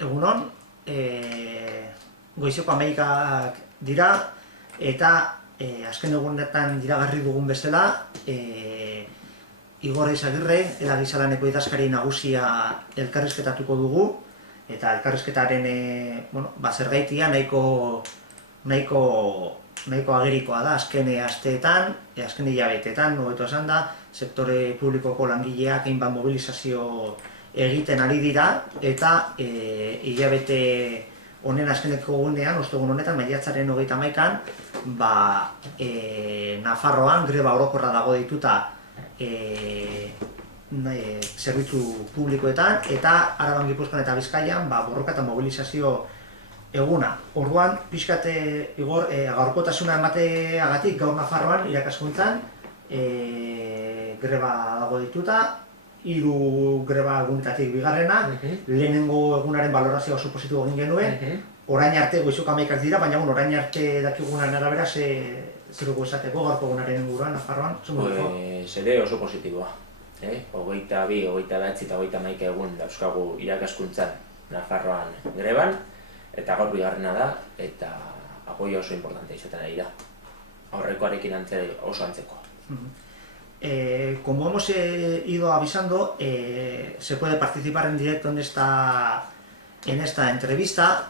Egunon, goizeko 11ak dira, eta azken egunetan iragarri dugun bezala, Igor Eizagirre, Elagizalaneko idazkari nagusia elkarrizketatuko dugu, eta elkarrizketaren zergaitia nahiko agerikoa da azken asteetan, azken hilabeteetan, hobeto esan da, sektore publikoko langileak hainbat mobilizazio egiten ari dira, eta hilabete honen azkeneko egunean, ostegun honetan, maiatzaren 31an, Nafarroan greba orokorra dago dituta zerbitzu publikoetan, eta Araban, Gipuzkoan eta Bizkaian borroka eta mobilizazio eguna. Orduan, pixkat, Igor, gaurkotasuna emateagatik gaur Nafarroan irakaskuntzan greba dago dituta, 3 greba egunetatik bigarrena, lehenengo egunaren balorazioa oso positibo egin genuen, orain arte goizeko 11ak dira, baina orain arte dakigunan arabera zer dugu esateko gaurko egunaren inguruan Nafarroan? Zede oso positiboa. 22, 29 eta 31 egun dauzkagu irakaskuntzan Nafarroan greban, eta gaur bigarrena da, eta apoio oso importante izaten ari da. Aurrekoarekin oso antzeko. Como hemos ido avisando, se puede participar en directo en esta entrevista.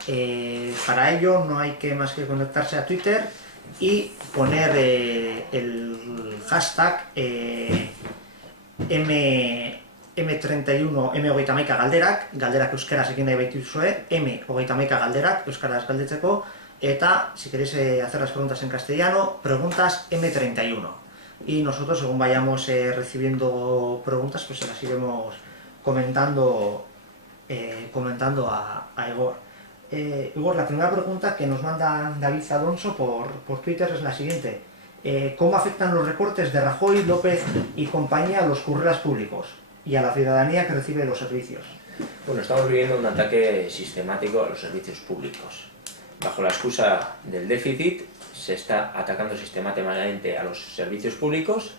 Para ello no hay más que conectarse a Twitter y poner el hashtag M31 M31 galderak euskaraz egin nahi baituzue, M31 galderak euskaraz galdetzeko, eta si queréis hacer las preguntas en castellano, preguntas M31. Y nosotros, según vayamos recibiendo preguntas, pues se las iremos comentando a Igor. Igor, la primera pregunta que nos manda David Alonso por Twitter es la siguiente. ¿Cómo afectan los recortes de Rajoy, López y compañía a los currelas públicos y a la ciudadanía que recibe los servicios? Bueno, estamos viviendo un ataque sistemático a los servicios públicos. Bajo la excusa del déficit, se está atacando sistemáticamente a los servicios públicos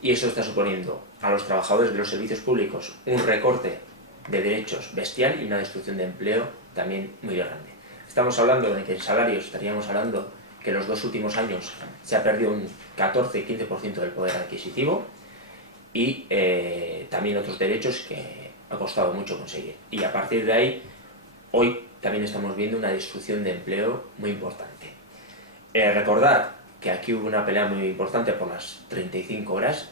y eso está suponiendo a los trabajadores de los servicios públicos un recorte de derechos bestial y una destrucción de empleo también muy grande. Estamos hablando de que en salarios estaríamos hablando que en los 2 últimos años se ha perdido un 14-15% del poder adquisitivo y también otros derechos que ha costado mucho conseguir. Y a partir de ahí, hoy también estamos viendo una destrucción de empleo muy importante. Recordar que aquí hubo una pelea muy importante por las 35 horas,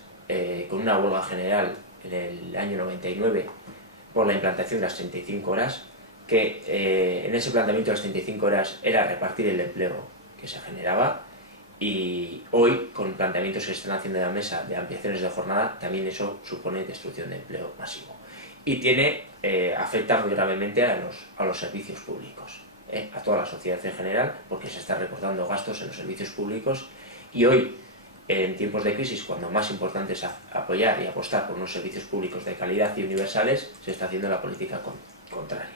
con una huelga general en el año 99 por la implantación de las 35 horas, que en ese planteamiento de las 35 horas era repartir el empleo que se generaba, y hoy, con planteamientos que se están haciendo en la mesa de ampliaciones de jornada, también eso supone destrucción de empleo masivo. Y afecta muy gravemente a los servicios públicos. A toda la sociedad en general, porque se está recortando gastos en los servicios públicos, y hoy, en tiempos de crisis, cuando más importante es apoyar y apostar por unos servicios públicos de calidad y universales, se está haciendo la política contraria.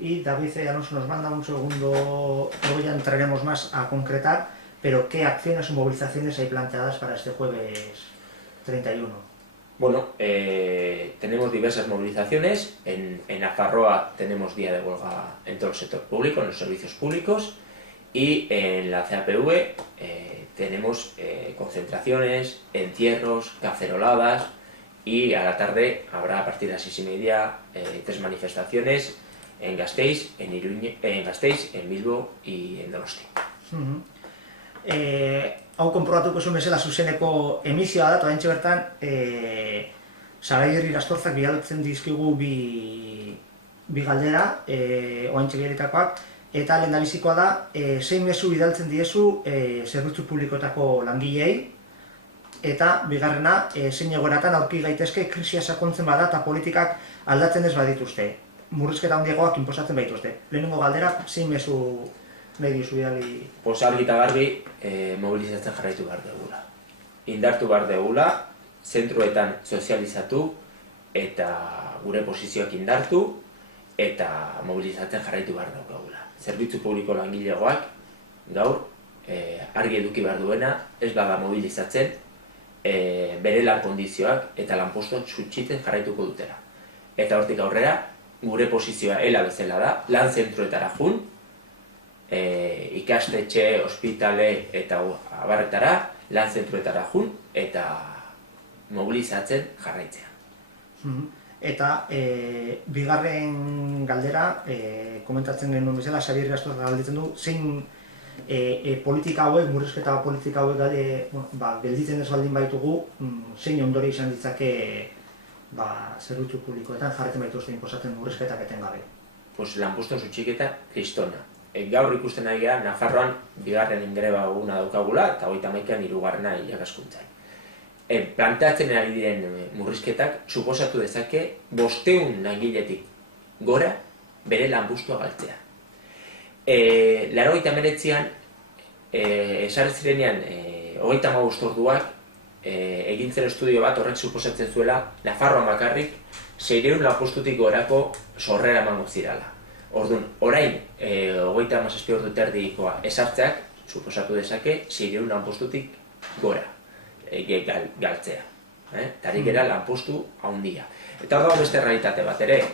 Y David Alonso nos manda un segundo, luego ya entraremos más a concretar, pero ¿qué acciones o movilizaciones hay planteadas para este jueves 31? Bueno, tenemos diversas movilizaciones. En Nafarroa tenemos día de huelga en todo el sector público, en los servicios públicos, y en la CAPV tenemos concentraciones, encierros, caceroladas, y a la tarde habrá a partir de las 6:30 3 manifestaciones en Gasteiz, en Bilbo y en Donosti. Hau konprobatuko zuen bezala zuzeneko emisioa da, oraintxe bertan Saraier Irastortzak bidaltzen dizkigu bi galdera, oraintxe bialitakoak, eta lehendabizikoa da, zein mezu bidaltzen diezu zerbitzu publikoetako langileei, eta bigarrena, zein egoeratan aurki gaitezke krisia sakontzen bada eta politikak aldatzen ez badituzte, murrizketa handiagoak inposatzen baituzte. Lehenengo galdera, zein mezu nahi dizu bidali? Argi eta garbi mobilizatzen jarraitu behar dugula. Indartu behar dugula, zentroetan sozializatu eta gure posizioak indartu eta mobilizatzen jarraitu behar dugula. Zerbitzu publiko langilegoak gaur argi eduki behar duena, ez bada mobilizatzen bere lan kondizioak eta lanpostuak sutsitzen jarraituko dutela. Eta hortik aurrera, gure posizioa ela bezala da, lan zentroetara jun, ikastetxe, ospitale eta abarretara, lan zentroetara jun eta mobilizatzen jarraitzea. Eta bigarren galdera, komentatzen genuen bezala, Xabier Gastuz galdetzen du, zein politika hauek, murrizketa politika hauek gelditzen ez baldin baitugu, zein ondore izan ditzake zerbitzu publikoetan jarretzen baituzte inposatzen murrizketak etengabe. Pues lanpostuen suntsiketa kristona. Gaur ikusten ari gara, Nafarroan bigarren greba eguna daukagula eta 31an hirugarrena irakaskuntzan. Planteatzen ari diren murrizketak suposatu dezake 500 langiletik gora bere lanpostua galtzea. 89an esarri zirenean 35 orduak egin zen estudio bat horrek suposatzen zuela Nafarroan bakarrik 600 lanpostutik gorako sorrera emango zirala. Orduan, orain 37 ordu terdikoa esartzeak suposatu dezake 600 lanpostutik gora galtzea. Tarik era lanpostu handia. Eta hor dago beste realitate bat ere,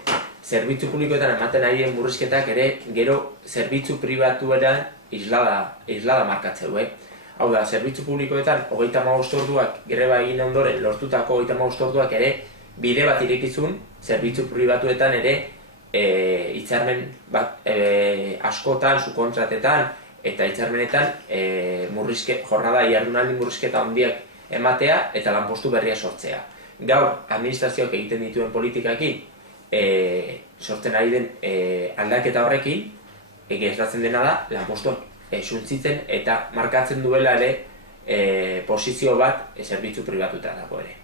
zerbitzu publikoetan ematen ari den murrizketak ere gero zerbitzu pribatueran islada markatzeu. Hau da, zerbitzu publikoetan 35 orduak greba egin ondoren lortutako 35 orduak ere bide bat irekizun zerbitzu pribatuetan ere hitzarmen askotan, subkontratetan eta hitzarmenetan jornada jardunaldi murrizketa handiak ematea eta lanpostu berria sortzea. Gaur, administrazioak egiten dituen politikakin sortzen ari den aldaketa horrekin gertatzen dena da lanpostuak suntzitzen eta markatzen duela ere posizio bat zerbitzu pribatuetarako ere.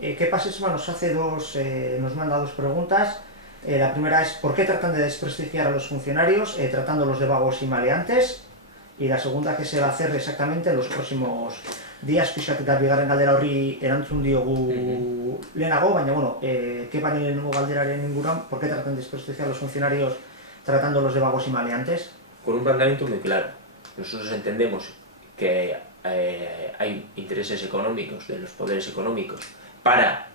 ¿Qué pasa? Nos hace nos manda dos preguntas. La primera es ¿por qué tratan de desprestigiar a los funcionarios tratándolos de vagos y maleantes? Y la segunda, ¿qué se va a hacer exactamente en los próximos días? Pixkat eta bigarren galdera horri erantzun diogu lehenago, baina ¿qué baino lehenengo galderaren inguruan? ¿Por qué tratan de desprestigiar a los funcionarios tratándolos de vagos y maleantes? Con un planteamiento muy claro. Nosotros entendemos que hay intereses económicos de los poderes económicos para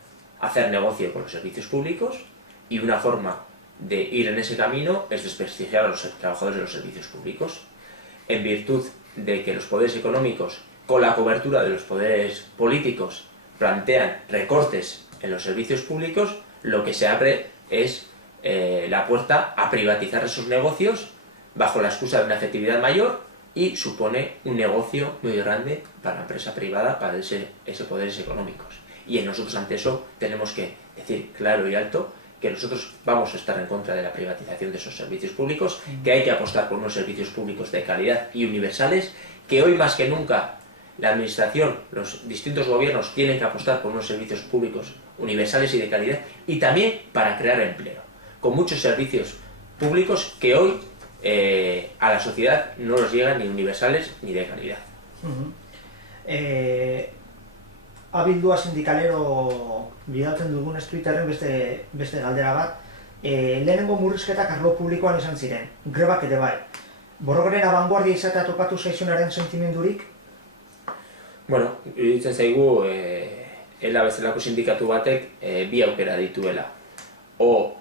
hacer negocio con los servicios públicos y una forma de ir en ese camino es desprestigiar a los trabajadores de los servicios públicos en virtud de que los poderes económicos, con la cobertura de los poderes políticos, plantean recortes en los servicios públicos. Lo que se abre es la puerta a privatizar esos negocios bajo la excusa de una efectividad mayor y supone un negocio muy grande para la empresa privada, para ese poderes económicos. Y nosotros ante eso tenemos que decir claro y alto que nosotros vamos a estar en contra de la privatización de esos servicios públicos, que hay que apostar por unos servicios públicos de calidad y universales, que hoy más que nunca la administración, los distintos gobiernos tienen que apostar por unos servicios públicos universales y de calidad, y también para crear empleo, con muchos servicios públicos que hoy a la sociedad no los llegan ni universales ni de calidad. Abildua sindikalero bidaltzen dugunez Twitterren beste galdera bat. Lehenengo murrizketak arlo publikoan izan ziren, grebak ere bai. Borrogaren abanguardia izatea topatu zaizunaren sentimendurik? Bueno, iruditzen zaigu ELA bezalako sindikatu batek bi aukera dituela. O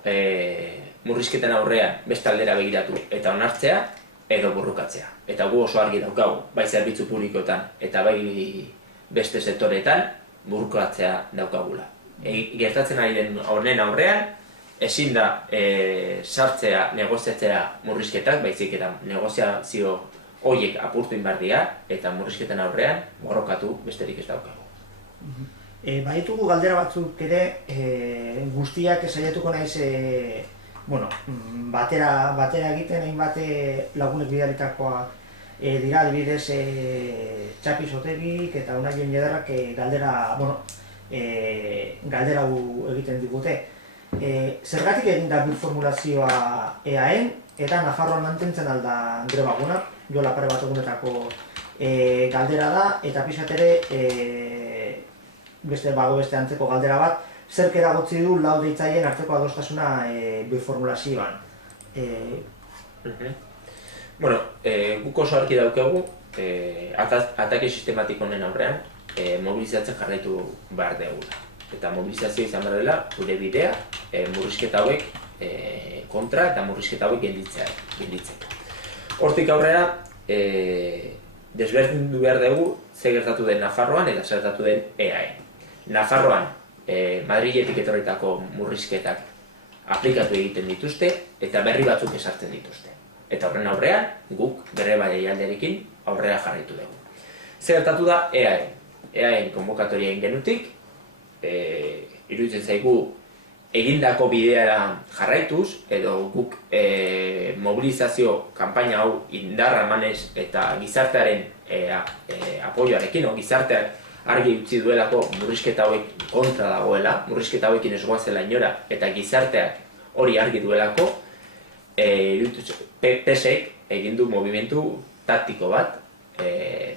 murrizketen aurrean beste aldera begiratu eta onartzea, edo borrokatzea. Eta gu oso argi daukagu, bai zerbitzu publikoetan eta bai beste sektoretan, burkatzea daukagula. Gertatzen ari den honen aurrean, ezin da sartzea, negoziatzea murrizketak, baizik eta negoziazio horiek apurtu inbardia eta murrizketen aurrean borrokatu besterik ez daukagu. Baditugu galdera batzuk ere, guztiak saiatuko naiz batera egiten, hainbat lagunek bidalitakoa dira, adibidez Txapi Sotegik eta Unai Ederrak galdera hau egiten digute. Zergatik egin da birformulazioa EAen eta Nafarroan mantentzen alda grebaguna, jola pare bat egunetako galdera da, eta pixat ere beste antzeko galdera bat, zerk eragotzi du lau deitzaileen arteko adostasuna birformulazioan. Bueno, guk oso argi daukagu, atake sistematiko honen aurrean, mobilizatzen jarraitu behar dugula. Eta mobilizazio izan behar dela, gure bidea, murrizketa hauek kontra eta murrizketa hauek gelditzeko. Hortik aurrera, desberdindu behar dugu ze gertatu den Nafarroan eta zer gertatu den EAEn. Nafarroan, Madriletik etorritako murrizketak aplikatu egiten dituzte eta berri batzuk esartzen dituzte. Eta horren aurrean, guk greba deialdiarekin aurrera jarraitu dugu. Zer gertatu da EAEn. EAEn konbokatoria egin genutik, iruditzen zaigu egindako bideara jarraituz, edo guk mobilizazio kanpaina hau indarra emanez eta gizartearen apoioarekin, gizarteak argi utzi duelako murrizketa hauek kontra dagoela, murrizketa hauekin ez goazela inora, eta gizarteak hori argi duelako, PSek egin du movimentu taktiko bat,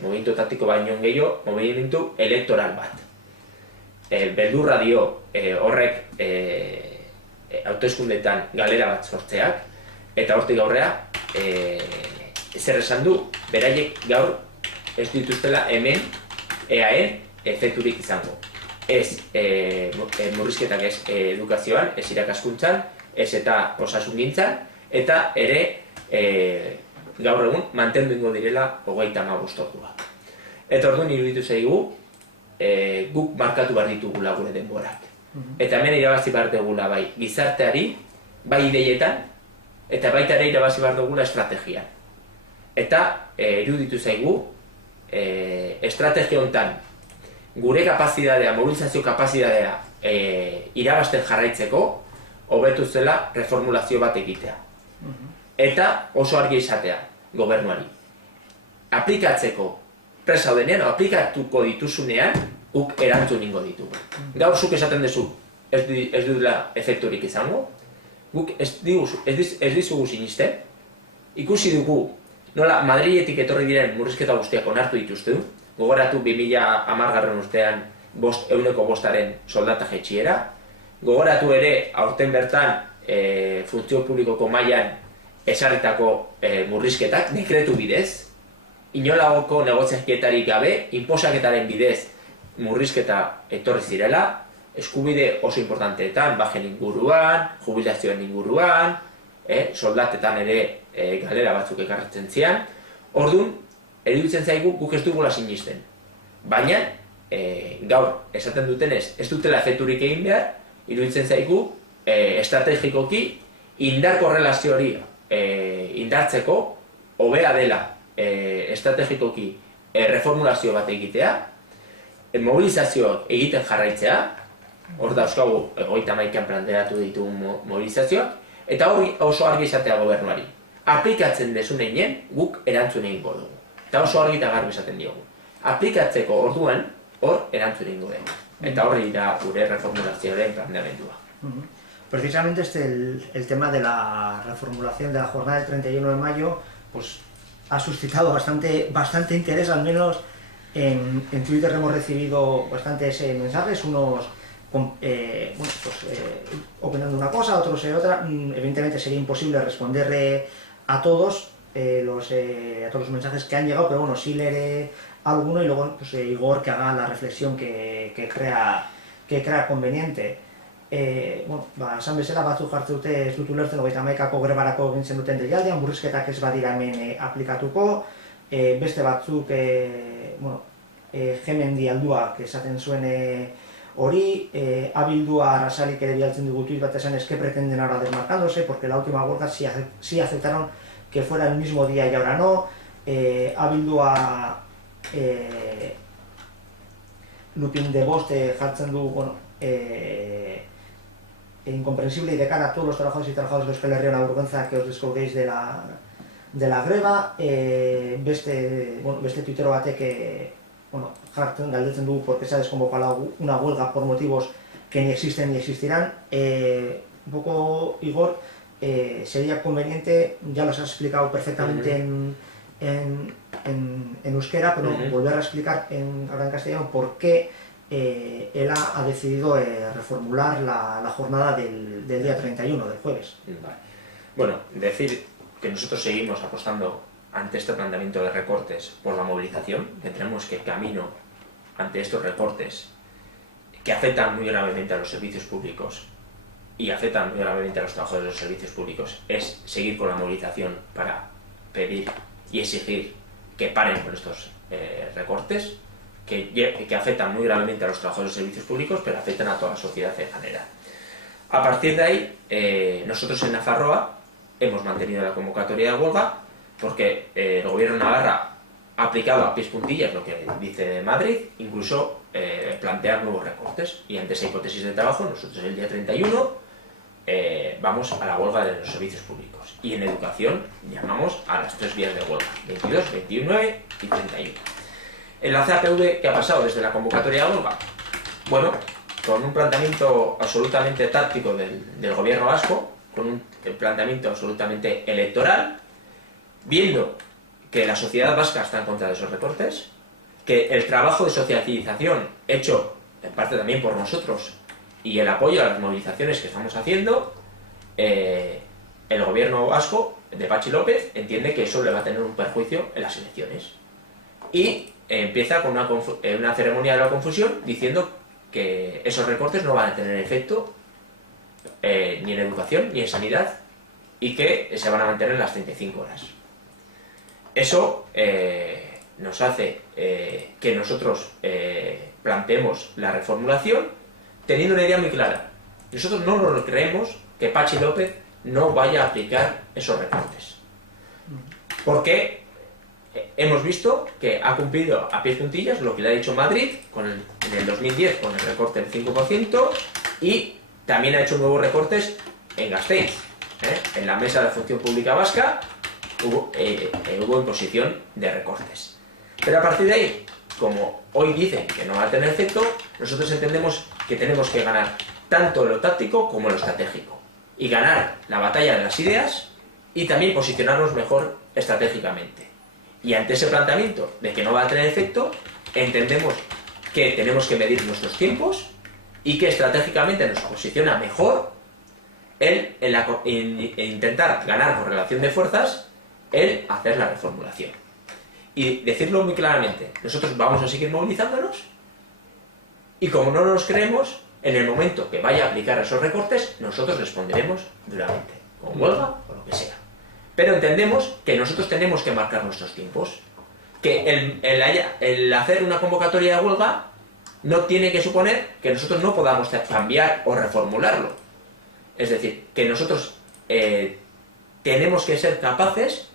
movimentu taktiko baino gehiago, movimentu elektoral bat. Beldurra dio horrek hauteskundeetan galera bat sortzeak, eta hortik aurrera zer esan du, beraiek gaur ez dituztela hemen EAEn efekturik izango. Ez murrizketak ez edukazioan, ez irakaskuntzan, ez eta osasungintzan, eta ere gaur egun mantendu ingo direla 35 orduak. Eta orduan iruditu zaigu, guk markatu behar ditugula gure denborak. Eta hemen irabazi behar dugula bai gizarteari, bai ideietan, eta baita ere irabazi behar dugula estrategian. Eta iruditu zaigu, estrategia honetan gure kapazitatea, mobilizazio kapazitatea irabazten jarraitzeko, hobetu zela reformulazio bat egitea. Eta oso argi izatea gobernuari. Aplikatzeko presa denean, aplikatuko dituzunean, guk erantzun ingo ditugu. Gaur zuk esaten duzu, ez dutela efekturik izango, guk ez dizugu sinisten, ikusi dugu nola Madriletik etorri diren murrizketa guztiak onartu dituzte du, gogoratu 2010 urtean 105% soldata jaitsiera, gogoratu ere aurten bertan funtzio publikoko mailan esarritako murrizketak dekretu bidez, inolagoko negoziaketarik gabe, inposaketaren bidez murrizketa etorri zirela, eskubide oso importanteetan, bajen inguruan, jubilazioen inguruan, soldatetan ere galera batzuk ekartzen zian. Orduan, iruditzen zaigu guk ez dugula sinisten. Baina, gaur esaten dutenez ez dutela efekturik egin behar, iruditzen zaigu estrategikoki indar korrelazio hori indartzeko hobea dela estrategikoki reformulazio bat egitea, mobilizazioak egiten jarraitzea, hor dauzkagu 31an planteatu ditugun mobilizazioak, eta hori oso argi izatea gobernuari. Aplikatzen desuneinen guk erantzun egingo dugu. Eta oso argi eta garbi esaten diogu. Aplikatzeko orduan, hor erantzun egingo dugu. Eta horri da gure reformulazioaren planteamendua. Precisamente el tema de la reformulación de la jornada del 31 de mayo pues, ha suscitado bastante interés, al menos en Twitter hemos recibido bastantes mensajes, unos opinando una cosa, otros otra. Evidentemente sería imposible responderle a todos los mensajes que han llegado, pero bueno, sí leeré alguno y luego pues, Igor que haga la reflexión que crea conveniente. Esan bezala batzuk jartzen dute ez dut ulertzen 31ko grebarako gintzen duten deialdian, murrizketak ez badira hemen aplikatuko, beste batzuk Gemendi alduak esaten zuen hori, abildua arrasalik ere bialtzen dugu tuit bat esan que pretenden ahora desmarcándose, porque la última huelga sí aceptaron que fuera el mismo día y ahora no, abildua Lupin de Boste jartzen du, incomprensible y de cara a todos los trabajadores y trabajadoras de Euskal Herria una vergüenza que os descolguéis de la greba, beste tuitero batek jartzen galdetzen dugu porque se ha desconvocado una huelga por motivos que ni existen ni existirán. Un poco, Igor, sería conveniente, ya los has explicado perfectamente en euskera, pero volver a explicar ahora en castellano por qué él ha decidido reformular la jornada del día 31, del jueves. Vale. Bueno, decir que nosotros seguimos apostando ante este planteamiento de recortes por la movilización, que tenemos que camino ante estos recortes que afectan muy gravemente a los servicios públicos, y afectan muy gravemente a los trabajadores de los servicios públicos, es seguir con la movilización para pedir y exigir que paren con estos recortes, que afectan muy gravemente a los trabajadores de servicios públicos, pero afectan a toda la sociedad en general. A partir de ahí, nosotros en Nafarroa hemos mantenido la convocatoria de huelga porque el gobierno de Navarra ha aplicado a pies juntillas lo que dice Madrid, incluso plantear nuevos recortes. Y ante esa hipótesis de trabajo, nosotros el día 31 vamos a la huelga de los servicios públicos. Y en educación llamamos a las 3 vías de huelga, 22, 29 y 31. En la CAPV, ¿qué ha pasado desde la convocatoria de huelga? Bueno, con un planteamiento absolutamente táctico del gobierno vasco, con un planteamiento absolutamente electoral, viendo que la sociedad vasca está en contra de esos recortes, que el trabajo de socialización hecho en parte también por nosotros y el apoyo a las movilizaciones que estamos haciendo, el gobierno vasco de Patxi López entiende que eso le va a tener un perjuicio en las elecciones. Y empieza con una ceremonia de la confusión diciendo que esos recortes no van a tener efecto ni en educación ni en sanidad y que se van a mantener las 35 horas. Eso nos hace que nosotros planteemos la reformulación teniendo una idea muy clara. Nosotros no nos creemos que Patxi López no vaya a aplicar esos recortes. Porque hemos visto que ha cumplido a pies juntillas lo que le ha dicho Madrid en el 2010 con el recorte del 5% y también ha hecho nuevos recortes en Gasteiz. En la mesa de la función pública vasca hubo imposición de recortes. Pero a partir de ahí, como hoy dicen que no va a tener efecto, nosotros entendemos que tenemos que ganar tanto lo táctico como lo estratégico. Y ganar la batalla de las ideas y también posicionarnos mejor estratégicamente. Y ante ese planteamiento de que no va a tener efecto, entendemos que tenemos que medir nuestros tiempos y que estratégicamente nos posiciona mejor en intentar ganar por relación de fuerzas el hacer la reformulación. Y decirlo muy claramente, nosotros vamos a seguir movilizándonos y como no nos creemos, en el momento que vaya a aplicar esos recortes, nosotros responderemos duramente, con huelga o lo que sea. Pero entendemos que nosotros tenemos que marcar nuestros tiempos, que el hacer una convocatoria de huelga no tiene que suponer que nosotros no podamos cambiar o reformularlo. Es decir, que nosotros tenemos que ser capaces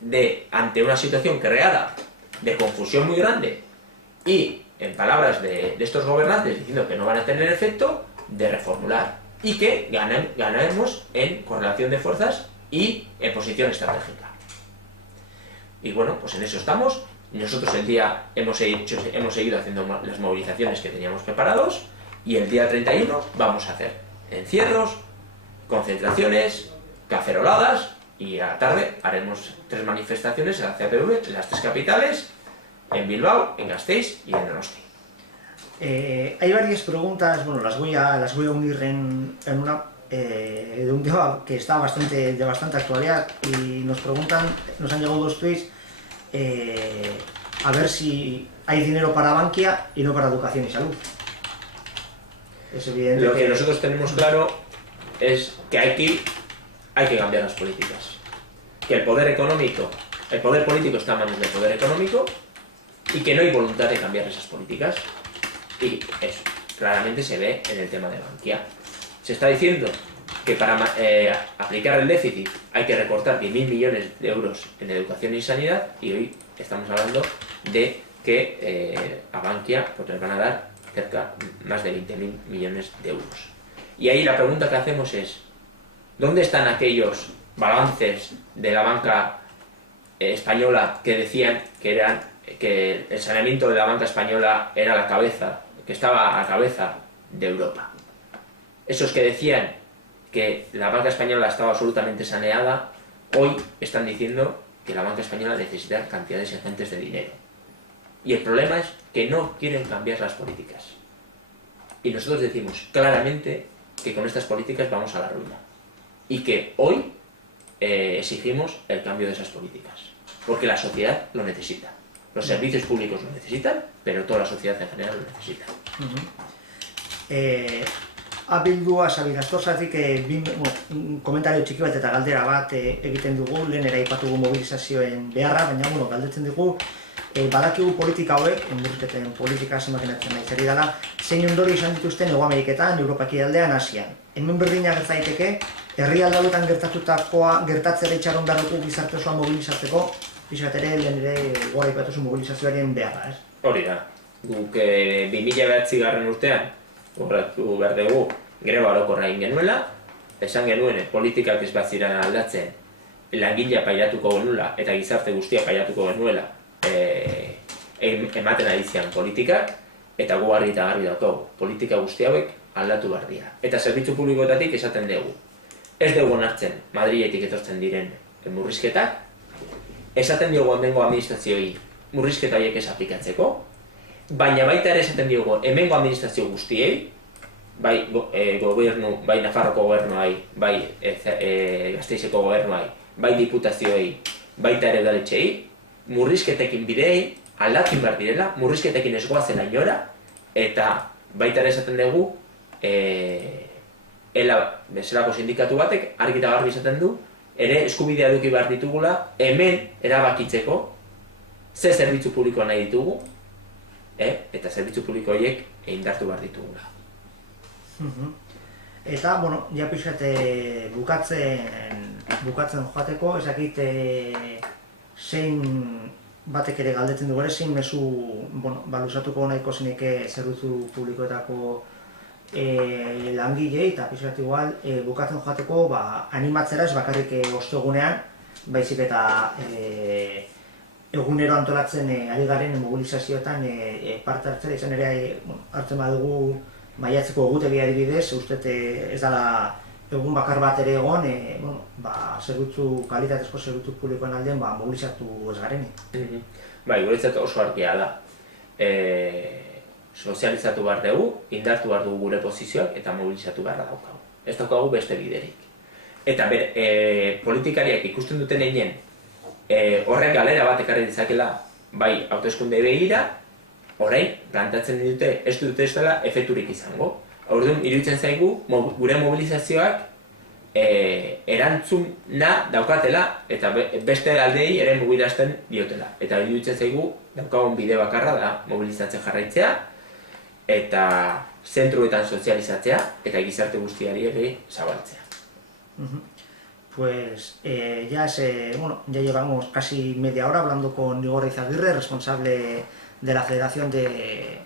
de, ante una situación creada de confusión muy grande y, en palabras de estos gobernantes diciendo que no van a tener efecto, de reformular y que ganemos en correlación de fuerzas y en posición estratégica. Y bueno, pues en eso estamos. Nosotros el día hemos seguido haciendo las movilizaciones que teníamos preparados y el día 31 vamos a hacer encierros, concentraciones, caceroladas y a la tarde haremos 3 manifestaciones en la CAPV, en las 3 capitales, en Bilbao, en Gasteiz y en Donosti. Hay varias preguntas, bueno, las voy a unir en una de un tema que está de bastante actualidad y nos han llegado 2 tweets a ver si hay dinero para Bankia y no para educación y salud. Es evidente Lo que nosotros tenemos claro es que hay que cambiar las políticas. Que el poder político está en manos del poder económico y que no hay voluntad de cambiar esas políticas. Y eso claramente se ve en el tema de Bankia. Se está diciendo que para aplicar el déficit hay que recortar 10.000 millones de euros en educación y sanidad y hoy estamos hablando de que a Bankia pues, les van a dar más de 20.000 millones de euros. Y ahí la pregunta que hacemos es ¿dónde están aquellos balances de la banca española que decían que el saneamiento de la banca española era la cabeza, que estaba a la cabeza de Europa? Esos que decían que la banca española estaba absolutamente saneada, hoy están diciendo que la banca española necesita cantidades ingentes de dinero. Y el problema es que no quieren cambiar las políticas. Y nosotros decimos claramente que con estas políticas vamos a la ruina. Y que hoy exigimos el cambio de esas políticas. Porque la sociedad lo necesita. Los servicios públicos lo necesitan, pero toda la sociedad en general lo necesita. Abildua sabidaztozatik komentario txiki bat eta galdera bat egiten dugu, lehen ere aipatugu mobilizazioen beharra, baina galdetzen dugu badakigu politika hauek, murrizketen politika imaginatzen nahi zeri dela, zein ondorio izan dituzten Hego Ameriketan, Europa ekialdean, Asian. Hemen berdina gertaiteke, herrialde hauetan gertatzera itxaron beharko gizarte osoa mobilizatzeko, pixkat ere lehen ere gora aipatu zuen mobilizazioaren beharra, ez? Hori da, guk 2009 urtean, horretu behar dugu, greba orokorra egin genuela, esan genuen politikak ez bat ziren aldatzen, langilea pairatuko genuela eta gizarte guztia pairatuko genuela ematen ari zian politikak, eta gu garri eta garbi daukagu, politika guzti hauek aldatu behar dira. Eta zerbitzu publikoetatik esaten dugu. Ez dugu onartzen Madriletik etortzen diren murrizketak, esaten diogu ondengo administrazioei murrizketa horiek ez aplikatzeko, baina baita ere esaten diogu hemengo administrazio guztiei, bai Nafarroko gobernuai, bai Gasteizeko gobernuai, bai diputazioei, baita ere udaletxeei, murrizketekin bideei aldatzen behar direla, murrizketekin ez goazela inora, eta baita ere esaten dugu ELA bezalako sindikatu batek argi eta garbi esaten du, ere eskubidea eduki behar ditugula hemen erabakitzeko ze zerbitzu publikoa nahi ditugu, eta zerbitzu publiko horiek indartu behar ditugula. Eta, ja pixkat bukatzen joateko, ezakit zein batek ere galdetzen dugu ere, zein mezu luzatuko nahiko zeneke zerbitzu publikoetako langilei, eta pixkat igual bukatzen joateko animatzera ez bakarrik ostegunean, baizik eta egunero antolatzen ari garen mobilizazioetan parte hartzera, izan ere hartzen badugu maiatzeko egutegi adibidez, uste ez dela egun bakar bat ere egon, kalitatezko zerbitzu publikoen aldean mobilizatu ez garenik. Bai, guretzat oso argia da. Sozializatu behar dugu, indartu behar dugu gure posizioak eta mobilizatu beharra daukagu. Ez daukagu beste biderik. Eta politikariak ikusten duten egin horrek galera bat ekarri dezakela, bai hauteskunde begira, orain plantatzen dute ez dute ez dela efekturik izango. Orduan, iruditzen zaigu, gure mobilizazioak erantzuna daukatela eta beste aldeei ere mugirazten diotela. Eta iruditzen zaigu, daukagun bide bakarra da mobilizatzen jarraitzea eta zentruetan sozializatzea eta gizarte guztiari ere zabaltzea. Pues ya llevamos casi media hora hablando con Igor Eizaguirre, responsable de la Federación de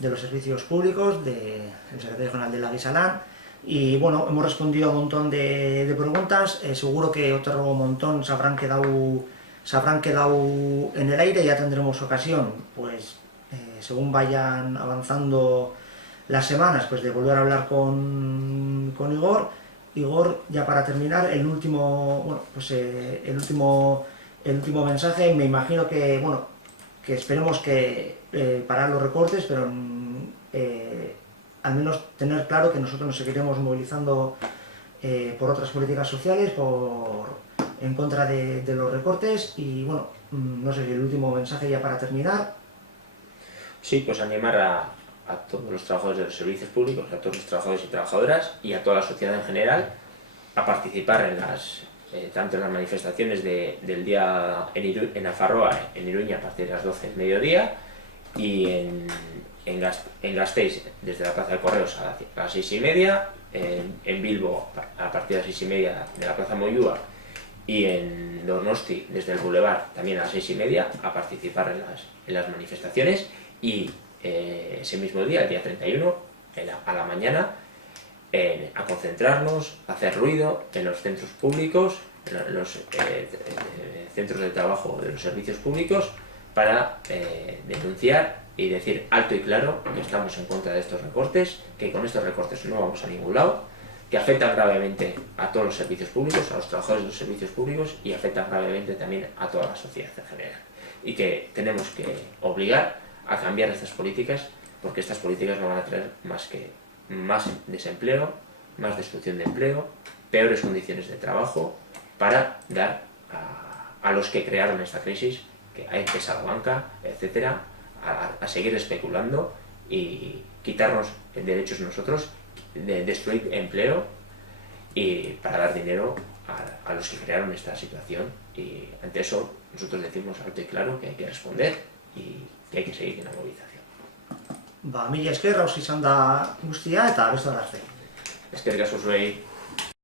los Servicios Públicos, del Secretario General de la Guisalán, y hemos respondido a un montón de preguntas, seguro que otro montón se habrán quedado en el aire y ya tendremos ocasión, pues según vayan avanzando las semanas, pues de volver a hablar con Igor. Igor, ya para terminar, el último mensaje, me imagino que esperemos que parar los recortes, pero al menos tener claro que nosotros nos seguiremos movilizando por otras políticas sociales, en contra de los recortes y no sé, el último mensaje ya para terminar. Sí, pues animar a todos los trabajadores de los servicios públicos, a todos los trabajadores y trabajadoras y a toda la sociedad en general a participar tanto en las manifestaciones del día en Nafarroa, en Iruña a partir de las 12 del mediodía y en Gasteiz desde la Plaza de Correos a las 6:30, en Bilbo a partir de las 6:30 de la Plaza Moyúa y en Donosti desde el Boulevard también a las 6:30 a participar en las manifestaciones y ese mismo día, el día 31, a la mañana, a concentrarnos, a hacer ruido en los centros públicos, en los centros de trabajo de los servicios públicos, para denunciar y decir alto y claro que estamos en contra de estos recortes, que con estos recortes no vamos a ningún lado, que afectan gravemente a todos los servicios públicos, a los trabajadores de los servicios públicos y afectan gravemente también a toda la sociedad en general. Y que tenemos que obligar a cambiar estas políticas, porque estas políticas no van a traer más desempleo, más destrucción de empleo, peores condiciones de trabajo, para dar a los que crearon esta crisis, que es a la banca, etcétera, a seguir especulando y quitarnos derechos nosotros de destruir empleo y para dar dinero a los que crearon esta situación. Y ante eso nosotros decimos alto y claro que hay que responder y que hay que seguir en la movilización. Mila esker, hausi izan da guztia eta beste arte. Eskerrik asko zuei.